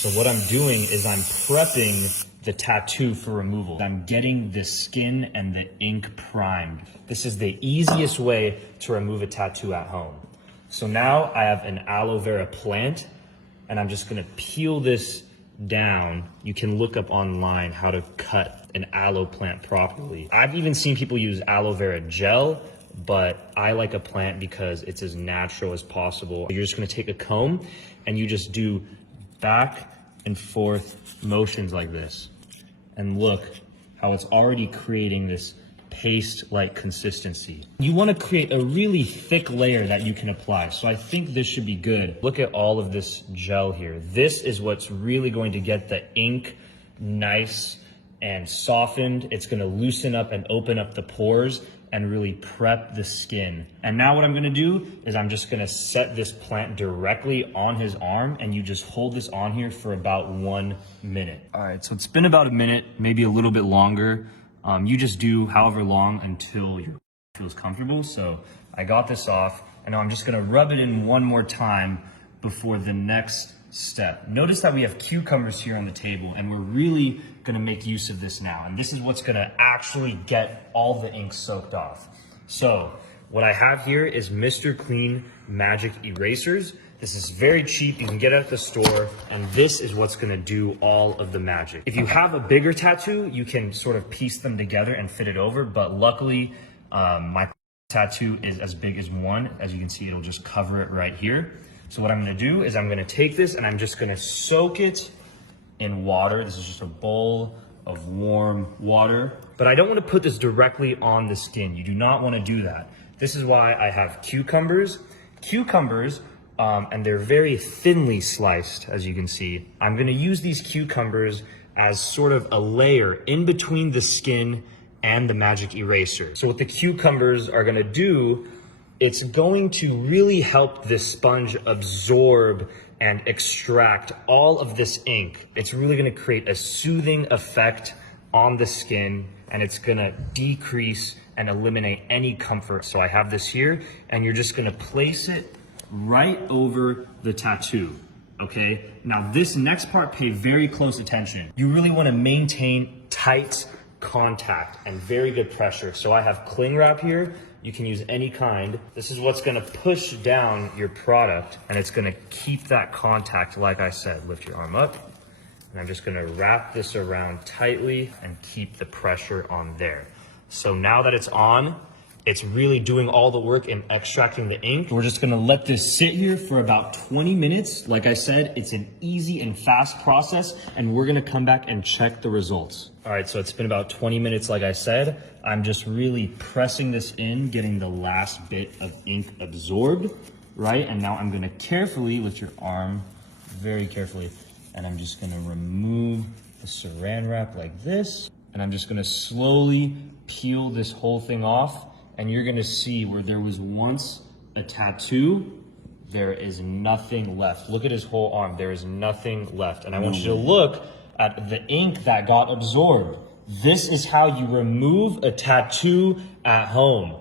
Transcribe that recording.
So what I'm doing is I'm prepping the tattoo for removal. I'm getting the skin and the ink primed. This is the easiest way to remove a tattoo at home. So now I have an aloe vera plant, and I'm just gonna peel this down. You can look up online how to cut an aloe plant properly. I've even seen people use aloe vera gel, but I like a plant because it's as natural as possible. You're just gonna take a comb and you just do back and forth motions like this. And look how it's already creating this paste-like consistency. You wanna create a really thick layer that you can apply. So I think this should be good. Look at all of this gel here. This is what's really going to get the ink nice and softened. It's gonna loosen up and open up the pores and really prep the skin. And now what I'm gonna do is I'm just gonna set this plant directly on his arm, and you just hold this on here for about 1 minute. All right, so it's been about a minute, maybe a little bit longer. You just do however long until you feels comfortable. So I got this off, and now I'm just gonna rub it in one more time before the next step. Notice that we have cucumbers here on the table, and we're really gonna make use of this now. And this is what's gonna actually get all the ink soaked off. So what I have here is Mr. Clean Magic Erasers. This is very cheap, you can get it at the store, and this is what's gonna do all of the magic. If you have a bigger tattoo, you can sort of piece them together and fit it over, but luckily, my tattoo is as big as one. As you can see, it'll just cover it right here. So what I'm gonna do is I'm gonna take this and I'm just gonna soak it in water. This is just a bowl of warm water, but I don't wanna put this directly on the skin. You do not wanna do that. This is why I have cucumbers. And they're very thinly sliced, as you can see. I'm gonna use these cucumbers as sort of a layer in between the skin and the magic eraser. So what the cucumbers are gonna do, it's going to really help this sponge absorb and extract all of this ink. It's really gonna create a soothing effect on the skin, and it's gonna decrease and eliminate any comfort. So I have this here, and you're just gonna place it right over the tattoo, okay? Now this next part, pay very close attention. You really wanna maintain tight contact and very good pressure. So I have cling wrap here. You can use any kind. This is what's gonna push down your product, and it's gonna keep that contact, like I said. Lift your arm up, and I'm just gonna wrap this around tightly and keep the pressure on there. So now that it's on, it's really doing all the work in extracting the ink. We're just gonna let this sit here for about 20 minutes. Like I said, it's an easy and fast process, and we're gonna come back and check the results. All right, so it's been about 20 minutes, like I said. I'm just really pressing this in, getting the last bit of ink absorbed, right? And now I'm gonna carefully lift your arm, very carefully, and I'm just gonna remove the saran wrap like this, and I'm just gonna slowly peel this whole thing off. And you're gonna see where there was once a tattoo, there is nothing left. Look at his whole arm, there is nothing left. And I want you to look at the ink that got absorbed. This is how you remove a tattoo at home.